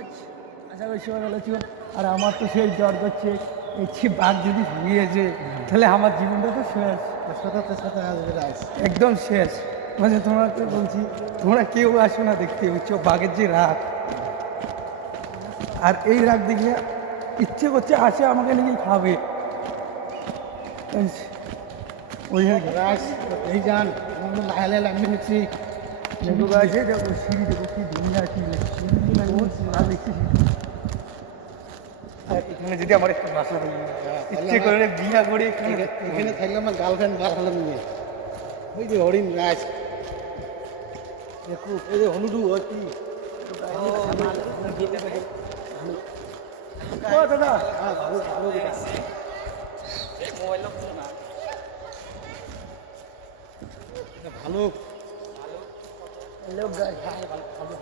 গাছ আশা করি সবাই ভালো ছিল। আর আমার তো সেই জ্বর করছে, এই বাঘ যদি ভাঙিয়েছে তাহলে আমার জীবনটা তো শেষ, একদম শেষ। মানে তোমাকে বলছি, তোমরা কেউ আসো না দেখতে, বুঝছো বাঘের যে রাগ, আর এই রাগ দেখে ইচ্ছে করছে আসে আমাকে নাকি খাবে। ওই এই যান লাহে লাহে নিচ্ছি লেবু গাছে দেখো সিঁড়ি, দেখো কি দুনিয়া, কি দেখছি। এখানে যদি আমার একটু বাসা ইচ্ছে করে বিয়া করে এখানে থাকলে আমার গার্লফ্রেন্ড ভালো নিয়ে ওই যে হরিণ গাছ দেখো, এই যে হলুদু কি দাদা ভালো লোক গাছ